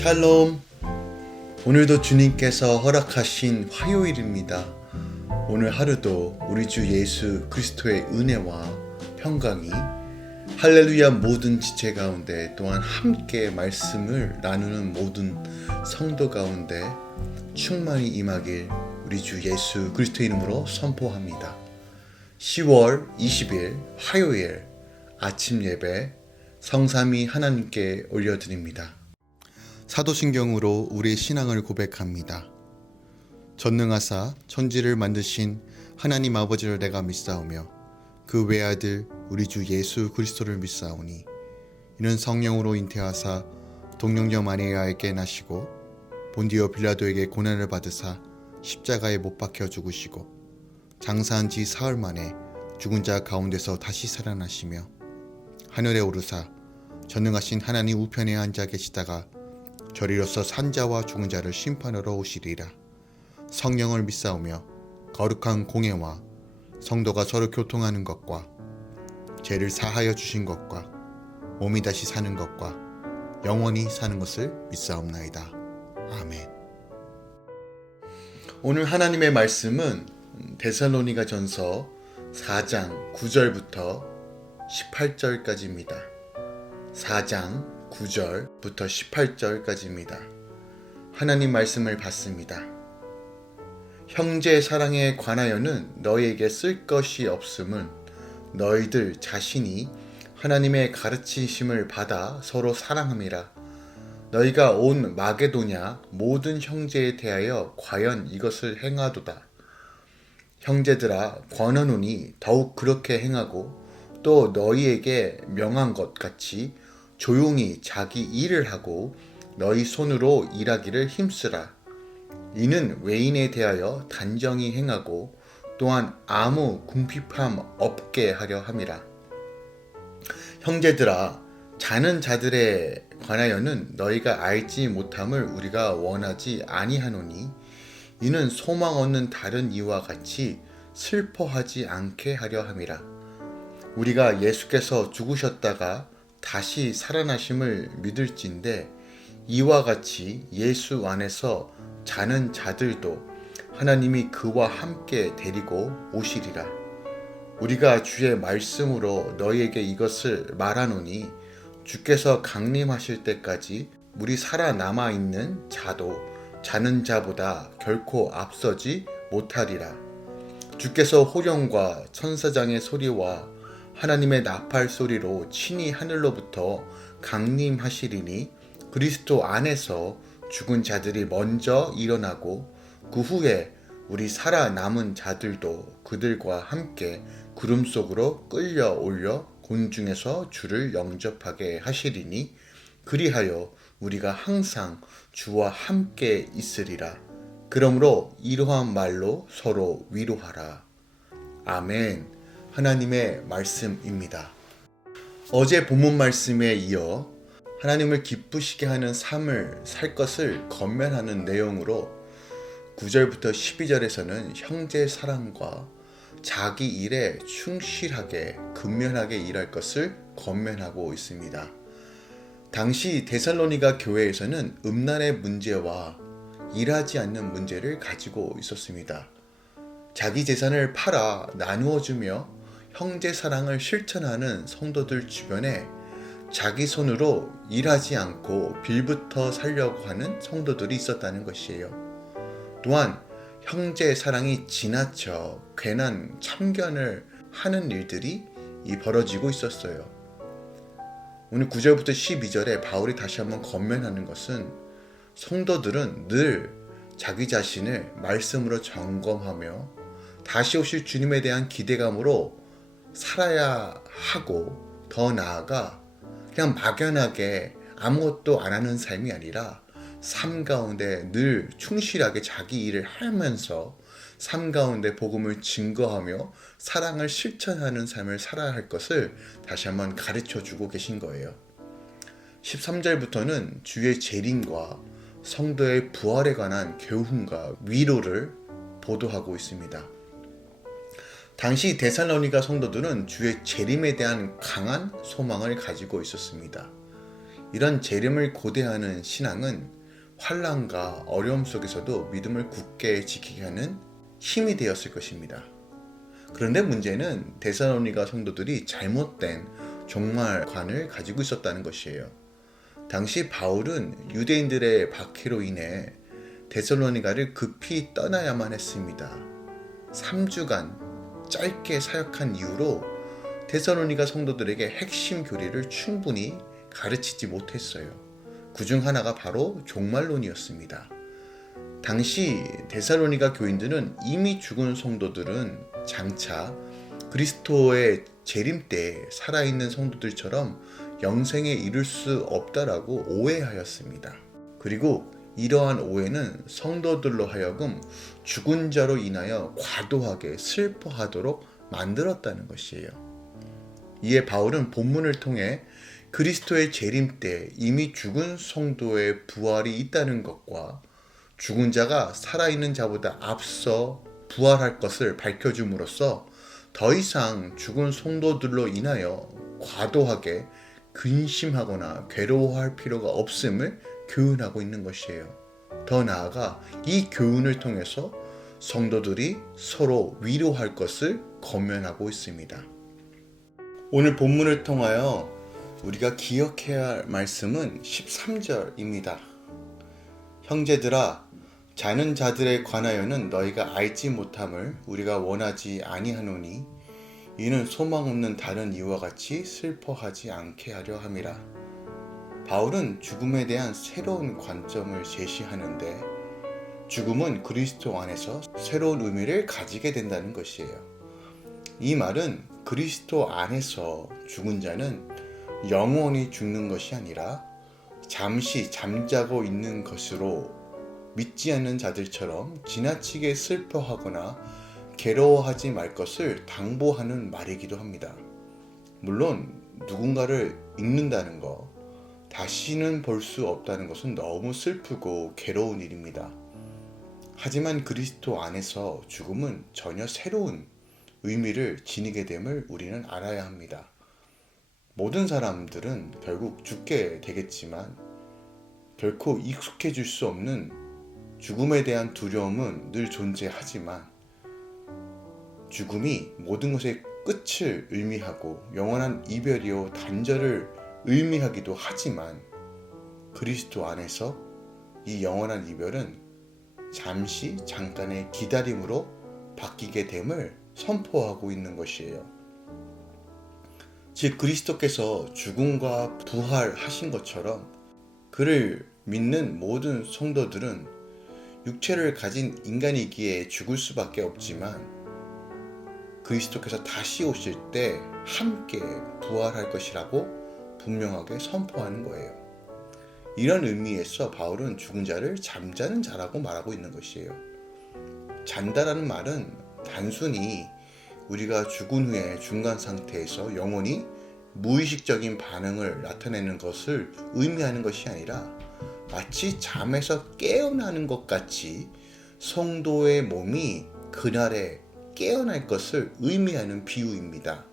샬롬. 오늘도 주님께서 허락하신 화요일입니다. 오늘 하루도 우리 주 예수 그리스도의 은혜와 평강이 할렐루야 모든 지체 가운데 또한 함께 말씀을 나누는 모든 성도 가운데 충만히 임하길 우리 주 예수 그리스도 이름으로 선포합니다. 10월 20일 화요일 아침 예배 성삼위 하나님께 올려드립니다. 사도신경으로 우리의 신앙을 고백합니다. 전능하사 천지를 만드신 하나님 아버지를 내가 믿사오며 그 외아들 우리 주 예수 그리스도를 믿사오니 이는 성령으로 잉태하사 동정녀 마리아에게 나시고 본디오 빌라도에게 고난을 받으사 십자가에 못 박혀 죽으시고 장사한 지 사흘 만에 죽은 자 가운데서 다시 살아나시며 하늘에 오르사 전능하신 하나님 우편에 앉아 계시다가 저리로서 산자와 죽은 자를 심판하러 오시리라. 성령을 믿사오며 거룩한 공예와 성도가 서로 교통하는 것과 죄를 사하여 주신 것과 몸이 다시 사는 것과 영원히 사는 것을 믿사옵나이다. 아멘. 오늘 하나님의 말씀은 데살로니가 전서 4장 9절부터 18절까지입니다. 4장 9절부터 18절까지입니다. 하나님 말씀을 받습니다. 형제 사랑에 관하여는 너희에게 쓸 것이 없음은 너희들 자신이 하나님의 가르치심을 받아 서로 사랑함이라. 너희가 온 마게도냐 모든 형제에 대하여 과연 이것을 행하도다. 형제들아 권하노니 더욱 그렇게 행하고 또 너희에게 명한 것 같이 조용히 자기 일을 하고 너희 손으로 일하기를 힘쓰라. 이는 외인에 대하여 단정히 행하고 또한 아무 궁핍함 없게 하려 함이라. 형제들아 자는 자들에 관하여는 너희가 알지 못함을 우리가 원하지 아니하노니 이는 소망 없는 다른 이와 같이 슬퍼하지 않게 하려 함이라. 우리가 예수께서 죽으셨다가 다시 살아나심을 믿을진데 이와 같이 예수 안에서 자는 자들도 하나님이 그와 함께 데리고 오시리라. 우리가 주의 말씀으로 너희에게 이것을 말하노니 주께서 강림하실 때까지 우리 살아남아 있는 자도 자는 자보다 결코 앞서지 못하리라. 주께서 호령과 천사장의 소리와 하나님의 나팔 소리로 친히 하늘로부터 강림하시리니 그리스도 안에서 죽은 자들이 먼저 일어나고 그 후에 우리 살아남은 자들도 그들과 함께 구름 속으로 끌려 올려 곤중에서 주를 영접하게 하시리니 그리하여 우리가 항상 주와 함께 있으리라. 그러므로 이러한 말로 서로 위로하라. 아멘. 하나님의 말씀입니다. 어제 본문 말씀에 이어 하나님을 기쁘시게 하는 삶을 살 것을 권면하는 내용으로 9절부터 12절에서는 형제 사랑과 자기 일에 충실하게 근면하게 일할 것을 권면하고 있습니다. 당시 데살로니가 교회에서는 음란의 문제와 일하지 않는 문제를 가지고 있었습니다. 자기 재산을 팔아 나누어주며 형제 사랑을 실천하는 성도들 주변에 자기 손으로 일하지 않고 빌부터 살려고 하는 성도들이 있었다는 것이에요. 또한 형제 사랑이 지나쳐 괜한 참견을 하는 일들이 벌어지고 있었어요. 오늘 9절부터 12절에 바울이 다시 한번 권면하는 것은 성도들은 늘 자기 자신을 말씀으로 점검하며 다시 오실 주님에 대한 기대감으로 살아야 하고 더 나아가 그냥 막연하게 아무것도 안 하는 삶이 아니라 삶 가운데 늘 충실하게 자기 일을 하면서 삶 가운데 복음을 증거하며 사랑을 실천하는 삶을 살아야 할 것을 다시 한번 가르쳐주고 계신 거예요. 13절부터는 주의 재림과 성도의 부활에 관한 교훈과 위로를 보도하고 있습니다. 당시 데살로니가 성도들은 주의 재림에 대한 강한 소망을 가지고 있었습니다. 이런 재림을 고대하는 신앙은 환난과 어려움 속에서도 믿음을 굳게 지키게 하는 힘이 되었을 것입니다. 그런데 문제는 데살로니가 성도들이 잘못된 종말관을 가지고 있었다는 것이에요. 당시 바울은 유대인들의 박해로 인해 데살로니가를 급히 떠나야만 했습니다. 3주간 짧게 사역한 이후로 데살로니가 성도들에게 핵심 교리를 충분히 가르치지 못했어요. 그중 하나가 바로 종말론이었습니다. 당시 데살로니가 교인들은 이미 죽은 성도들은 장차 그리스도의 재림 때 살아있는 성도들처럼 영생에 이를 수 없다라고 오해하였습니다. 그리고 이러한 오해는 성도들로 하여금 죽은 자로 인하여 과도하게 슬퍼하도록 만들었다는 것이에요. 이에 바울은 본문을 통해 그리스도의 재림 때 이미 죽은 성도의 부활이 있다는 것과 죽은 자가 살아있는 자보다 앞서 부활할 것을 밝혀줌으로써 더 이상 죽은 성도들로 인하여 과도하게 근심하거나 괴로워할 필요가 없음을 교훈하고 있는 것이에요. 더 나아가 이 교훈을 통해서 성도들이 서로 위로할 것을 권면하고 있습니다. 오늘 본문을 통하여 우리가 기억해야 할 말씀은 13절입니다. 형제들아, 자는 자들에 관하여는 너희가 알지 못함을 우리가 원하지 아니하노니 이는 소망 없는 다른 이와 같이 슬퍼하지 않게 하려 함이라. 바울은 죽음에 대한 새로운 관점을 제시하는데 죽음은 그리스도 안에서 새로운 의미를 가지게 된다는 것이에요. 이 말은 그리스도 안에서 죽은 자는 영원히 죽는 것이 아니라 잠시 잠자고 있는 것으로 믿지 않는 자들처럼 지나치게 슬퍼하거나 괴로워하지 말 것을 당부하는 말이기도 합니다. 물론 누군가를 잊는다는 것, 다시는 볼 수 없다는 것은 너무 슬프고 괴로운 일입니다. 하지만 그리스도 안에서 죽음은 전혀 새로운 의미를 지니게 됨을 우리는 알아야 합니다. 모든 사람들은 결국 죽게 되겠지만 결코 익숙해질 수 없는 죽음에 대한 두려움은 늘 존재하지만 죽음이 모든 것의 끝을 의미하고 영원한 이별이요 단절을 의미하기도 하지만 그리스도 안에서 이 영원한 이별은 잠시 잠깐의 기다림으로 바뀌게 됨을 선포하고 있는 것이에요. 즉 그리스도께서 죽음과 부활하신 것처럼 그를 믿는 모든 성도들은 육체를 가진 인간이기에 죽을 수밖에 없지만 그리스도께서 다시 오실 때 함께 부활할 것이라고 분명하게 선포하는 거예요. 이런 의미에서 바울은 죽은 자를 잠자는 자라고 말하고 있는 것이에요. 잔다라는 말은 단순히 우리가 죽은 후에 중간 상태에서 영혼이 무의식적인 반응을 나타내는 것을 의미하는 것이 아니라 마치 잠에서 깨어나는 것 같이 성도의 몸이 그날에 깨어날 것을 의미하는 비유입니다.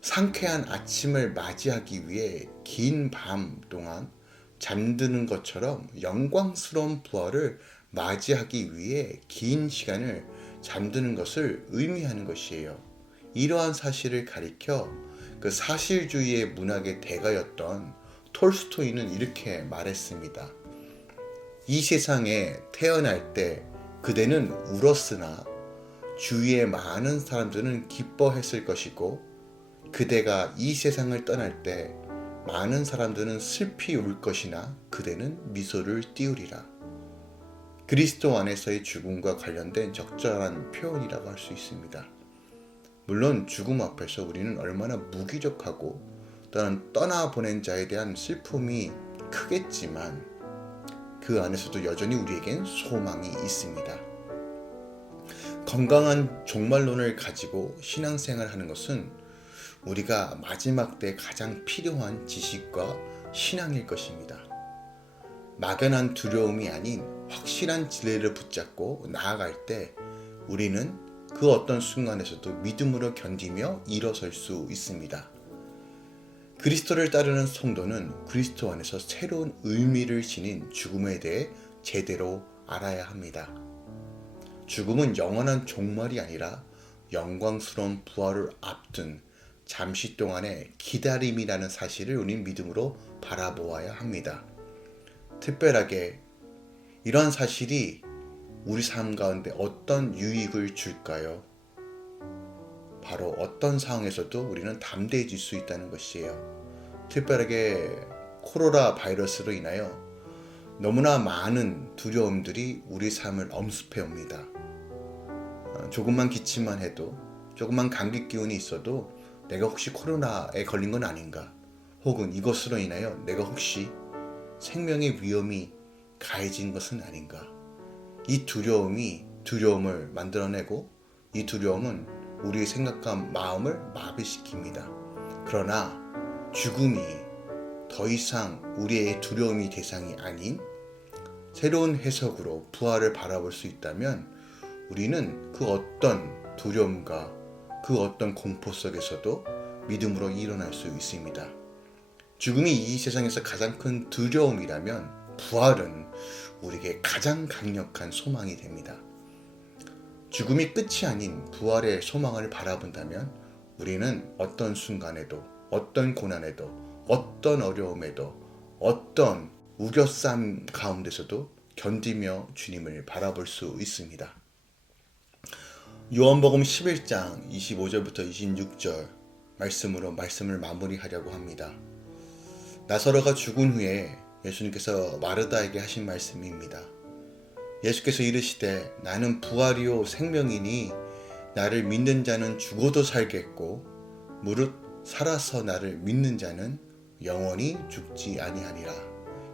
상쾌한 아침을 맞이하기 위해 긴 밤 동안 잠드는 것처럼 영광스러운 부활을 맞이하기 위해 긴 시간을 잠드는 것을 의미하는 것이에요. 이러한 사실을 가리켜 그 사실주의의 문학의 대가였던 톨스토이는 이렇게 말했습니다. 이 세상에 태어날 때 그대는 울었으나 주위의 많은 사람들은 기뻐했을 것이고 그대가 이 세상을 떠날 때 많은 사람들은 슬피 울 것이나 그대는 미소를 띄우리라. 그리스도 안에서의 죽음과 관련된 적절한 표현이라고 할 수 있습니다. 물론 죽음 앞에서 우리는 얼마나 무기력하고 또는 떠나보낸 자에 대한 슬픔이 크겠지만 그 안에서도 여전히 우리에겐 소망이 있습니다. 건강한 종말론을 가지고 신앙생활을 하는 것은 우리가 마지막 때 가장 필요한 지식과 신앙일 것입니다. 막연한 두려움이 아닌 확실한 진리를 붙잡고 나아갈 때 우리는 그 어떤 순간에서도 믿음으로 견디며 일어설 수 있습니다. 그리스도를 따르는 성도는 그리스도 안에서 새로운 의미를 지닌 죽음에 대해 제대로 알아야 합니다. 죽음은 영원한 종말이 아니라 영광스러운 부활을 앞둔 잠시 동안의 기다림이라는 사실을 우린 믿음으로 바라보아야 합니다. 특별하게 이러한 사실이 우리 삶 가운데 어떤 유익을 줄까요? 바로 어떤 상황에서도 우리는 담대해질 수 있다는 것이에요. 특별하게 코로나 바이러스로 인하여 너무나 많은 두려움들이 우리 삶을 엄습해 옵니다. 조금만 기침만 해도, 조금만 감기 기운이 있어도 내가 혹시 코로나에 걸린 건 아닌가, 혹은 이것으로 인하여 내가 혹시 생명의 위험이 가해진 것은 아닌가. 이 두려움이 두려움을 만들어내고 이 두려움은 우리의 생각과 마음을 마비시킵니다. 그러나 죽음이 더 이상 우리의 두려움이 대상이 아닌 새로운 해석으로 부활을 바라볼 수 있다면 우리는 그 어떤 두려움과 그 어떤 공포 속에서도 믿음으로 일어날 수 있습니다. 죽음이 이 세상에서 가장 큰 두려움이라면 부활은 우리에게 가장 강력한 소망이 됩니다. 죽음이 끝이 아닌 부활의 소망을 바라본다면 우리는 어떤 순간에도, 어떤 고난에도, 어떤 어려움에도, 어떤 우겨쌈 가운데서도 견디며 주님을 바라볼 수 있습니다. 요한복음 11장 25절부터 26절 말씀으로 말씀을 마무리하려고 합니다. 나사로가 죽은 후에 예수님께서 마르다에게 하신 말씀입니다. 예수께서 이르시되 나는 부활이요 생명이니 나를 믿는 자는 죽어도 살겠고 무릇 살아서 나를 믿는 자는 영원히 죽지 아니하리라.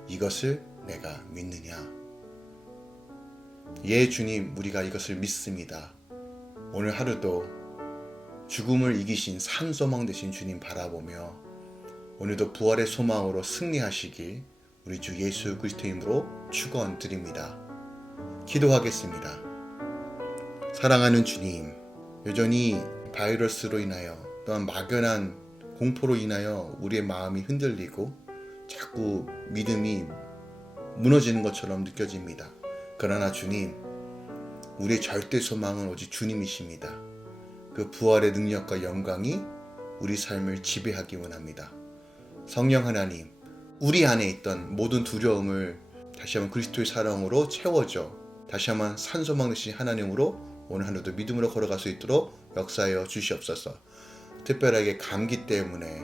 이것을 내가 믿느냐? 예, 주님, 우리가 이것을 믿습니다. 오늘 하루도 죽음을 이기신 산소망 되신 주님 바라보며 오늘도 부활의 소망으로 승리하시길 우리 주 예수 그리스도의 이름으로 축원드립니다. 기도하겠습니다. 사랑하는 주님, 여전히 바이러스로 인하여 또한 막연한 공포로 인하여 우리의 마음이 흔들리고 자꾸 믿음이 무너지는 것처럼 느껴집니다. 그러나 주님, 우리의 절대 소망은 오직 주님이십니다. 그 부활의 능력과 영광이 우리 삶을 지배하기 원합니다. 성령 하나님, 우리 안에 있던 모든 두려움을 다시 한번 그리스도의 사랑으로 채워줘 다시 한번 산소망 되신 하나님으로 오늘 하루도 믿음으로 걸어갈 수 있도록 역사하여 주시옵소서. 특별하게 감기 때문에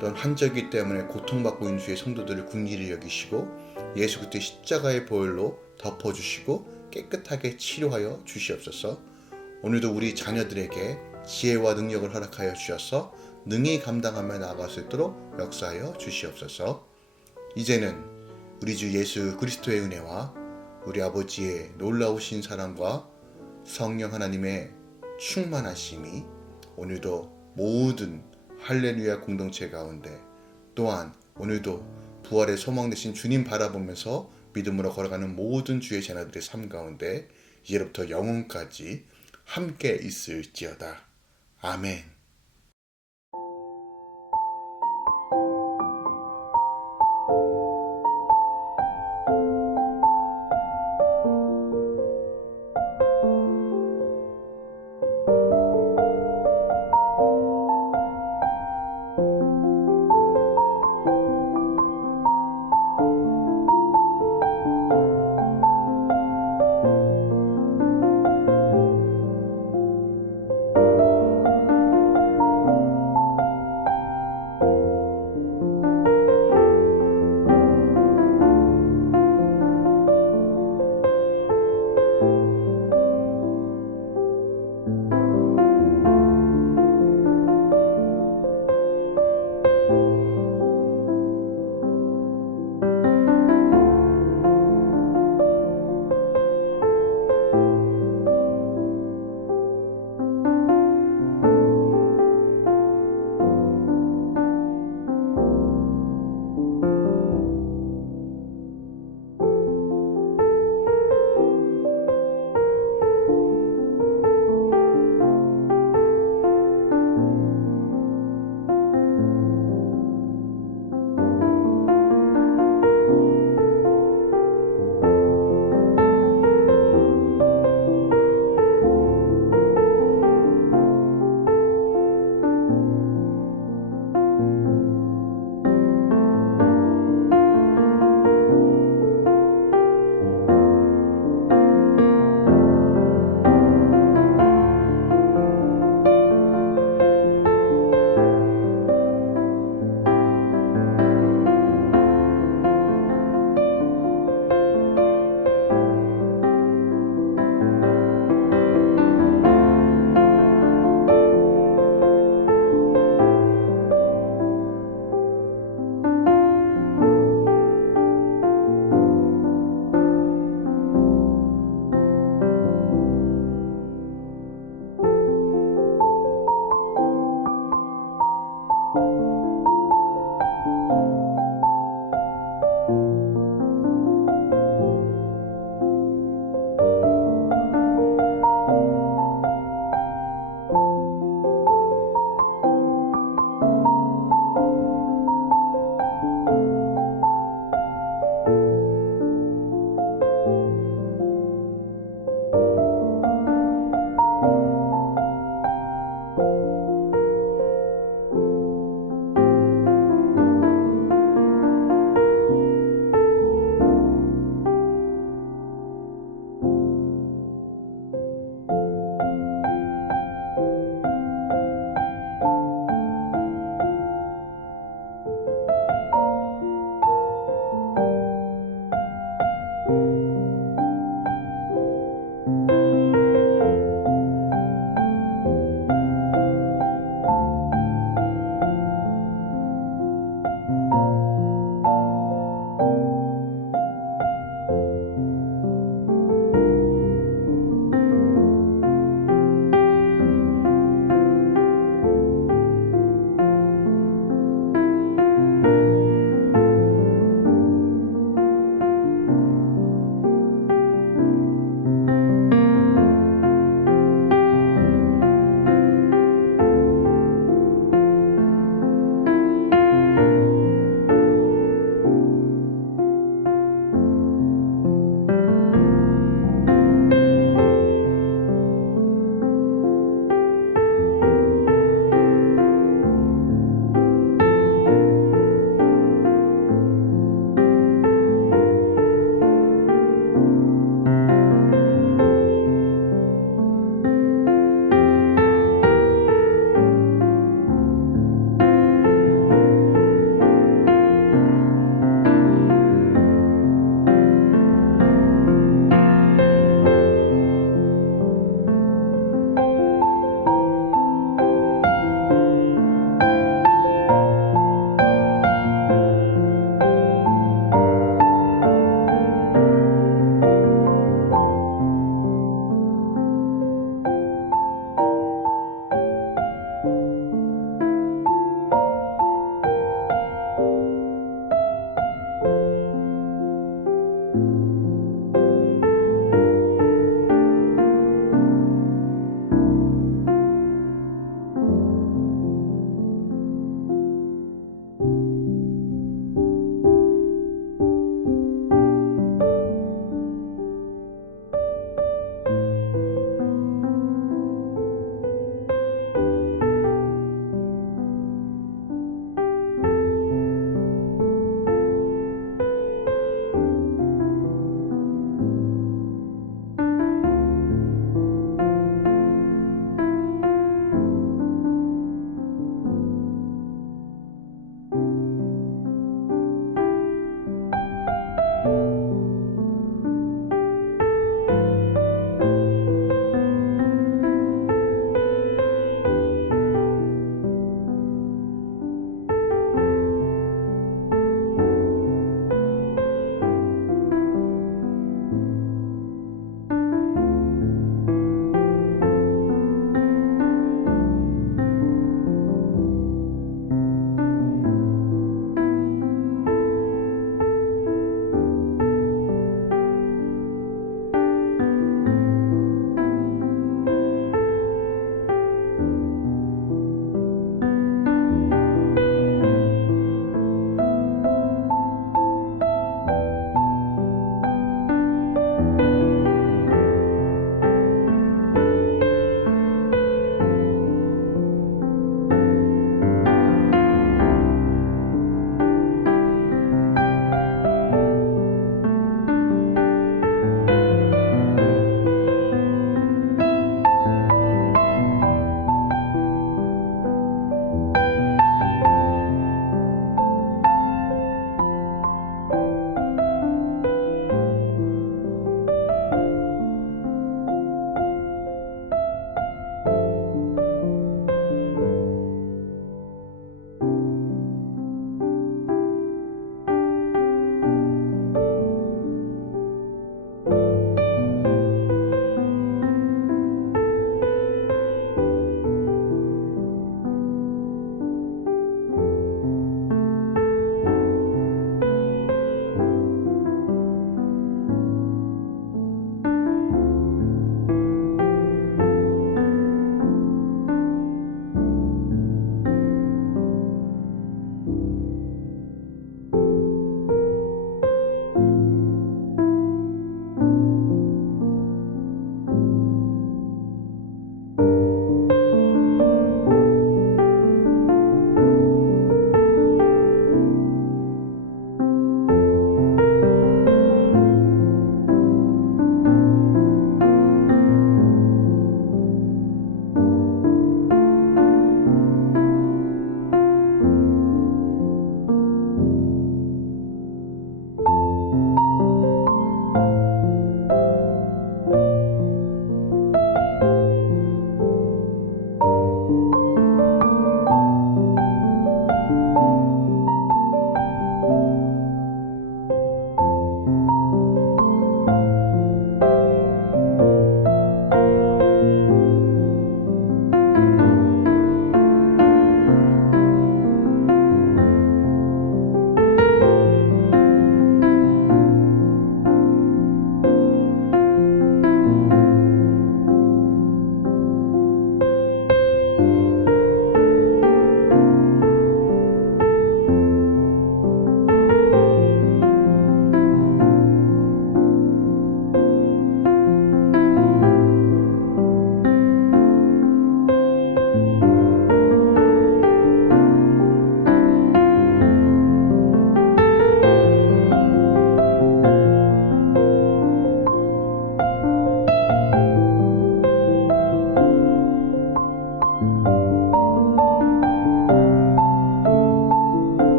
또는 환절기 때문에 고통받고 있는 주의 성도들을 긍휼히 여기시고 예수 그리스도의 십자가의 보혈로 덮어주시고 깨끗하게 치료하여 주시옵소서. 오늘도 우리 자녀들에게 지혜와 능력을 허락하여 주셔서 능히 감당하며 나아갈 수 있도록 역사하여 주시옵소서. 이제는 우리 주 예수 그리스도의 은혜와 우리 아버지의 놀라우신 사랑과 성령 하나님의 충만하심이 오늘도 모든 할렐루야 공동체 가운데 또한 오늘도 부활의 소망 되신 주님 바라보면서 믿음으로 걸어가는 모든 주의 자녀들의 삶 가운데 이제부터 영원까지 함께 있을지어다. 아멘.